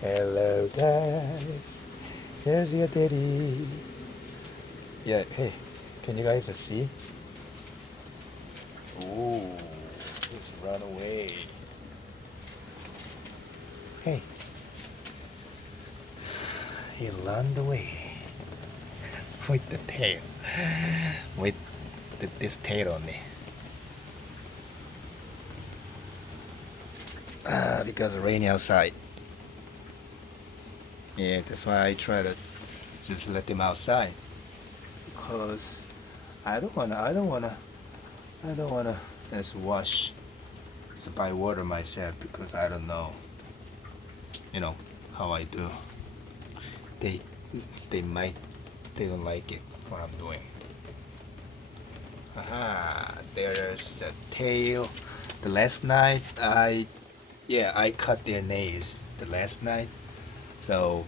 Hello, guys. Here's your daddy. Yeah, hey, can you guys see? Ooh, he's run away. Hey, he ran away with the tail. With this tail on me. Because it's rainy outside. Yeah, that's why I try to just let him outside. Because I don't wanna just wash just by water myself because I don't know, you know, how I do. They, they might, they don't like it what I'm doing. Aha, there's the tail. The last night I cut their nails the last night, so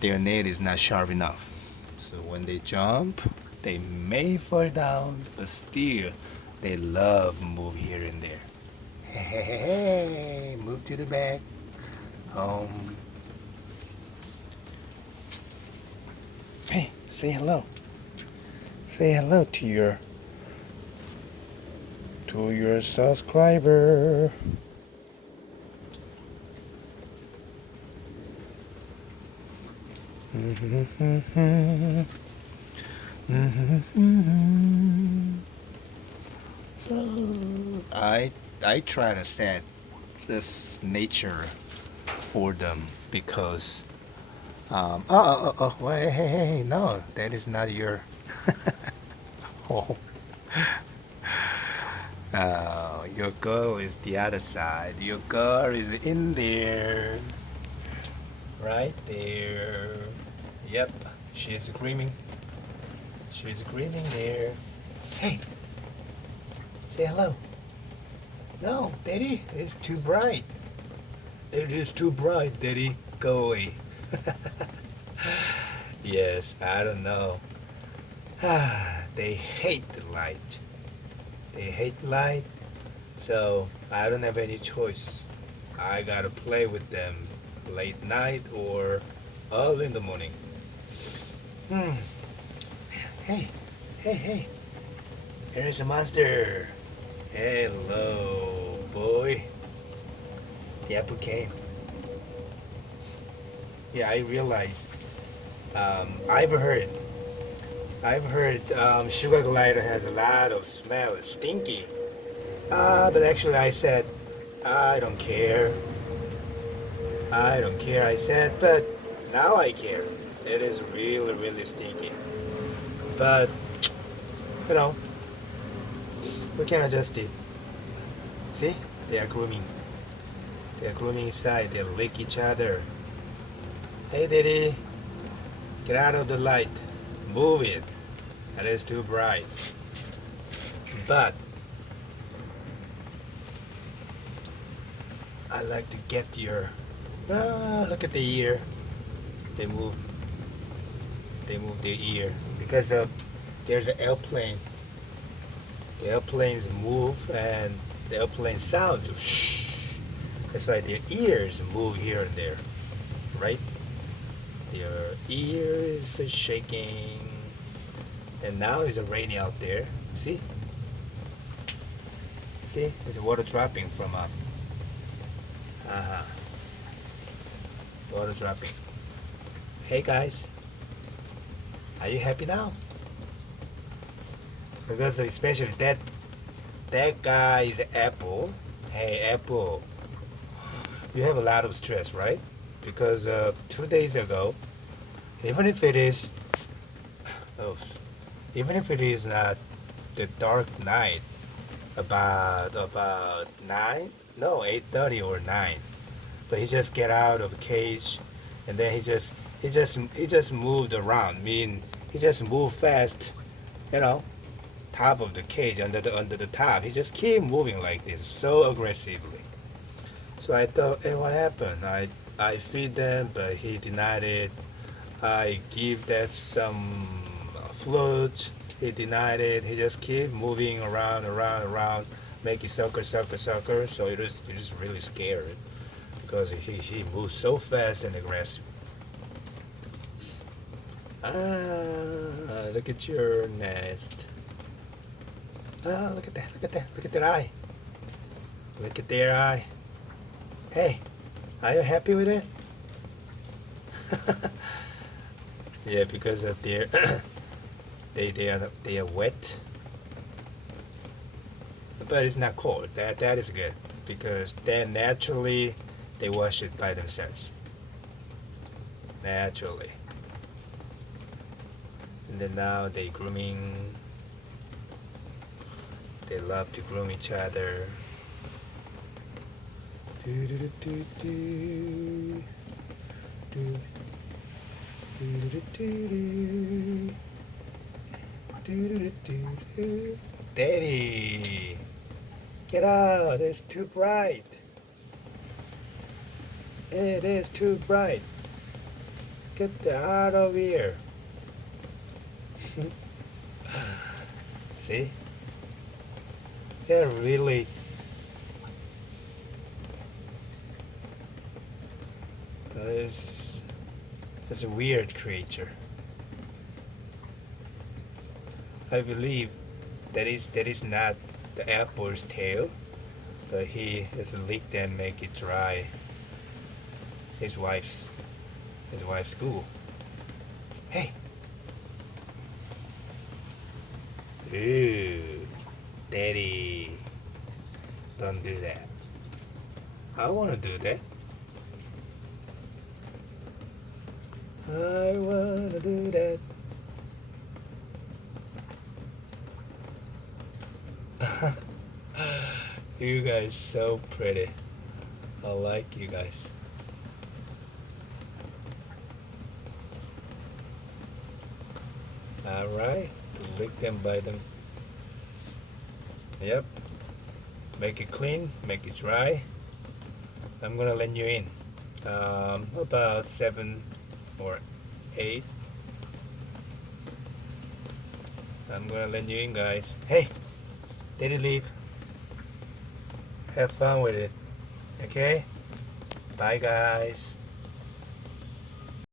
their nail is not sharp enough. So when they jump, they may fall down, but still, they love move here and there. Hey, hey, hey, hey, move to the back. Um, hey, say hello. Say hello to your subscriber. So I try to set this nature for them because wait, hey, no, that is not your oh. Your girl is the other side. Your girl is in there. Right there. Yep. She's screaming. She's screaming there. Hey, say hello. No, Daddy, it's too bright. It is too bright, Daddy. Go away. Yes, I don't know. They hate the light. They hate light, so I don't have any choice. I gotta play with them late night or early in the morning. Hmm. Hey, hey, hey. Here's a monster. Hello, boy. The apple came. Yeah, I realized. I've heard. Sugar glider has a lot of smell. It's stinky. But actually, I said I don't care. I don't care. I said, but now I care. It is really, really stinky. But you know, we can adjust it. See, they are grooming. They are grooming inside. They lick each other. Hey, Daddy, get out of the light. Move it. It is too bright. But I like to get your. Look at the ear. They move. They move their ear because there's an airplane. The airplanes move and the airplane sound. Shh. That's why their ears move here and there, right? Their ears are shaking. And now it's raining out there. See? See? There's water dropping from up. Uh-huh. Water dropping. Hey guys, are you happy now? Because especially that guy is Apple. Hey Apple, you have a lot of stress, right? Because 2 days ago, even if it is, oh, even if it is not the dark night, about 9, no 8:30 or 9, but he just get out of the cage, and then he just moved around. I mean, he just moved fast, you know, top of the cage under the top. He just keep moving like this, so aggressively. So I thought, hey, what happened? I feed them, but he denied it. I give that some float. He denied it. He just keep moving around, around, around, make it sucker, sucker, sucker. So it is really scared because he moves so fast and aggressive. Look at your nest. Look at that, look at that, look at that eye. Look at their eye. Hey, are you happy with it? Yeah, because of their they are wet, but it's not cold. That is good because then naturally they wash it by themselves. Naturally, and then now they grooming. They love to groom each other. Do do do do do. Do. Daddy, get out! It's too bright. It is too bright. Get the out of here. See? They're really It's a weird creature. I believe that is not the apple's tail, but he has licked and make it dry. His wife's goo. Hey. Ooh, Daddy, don't do that. I want to do that. I wanna do that. You guys so pretty. I like you guys. Alright, to lick them by them. Yep. Make it clean, make it dry. I'm gonna let you in. About 7 or 8. I'm gonna let you in, guys. Hey, Daddy leave. Have fun with it. Okay? Bye, guys.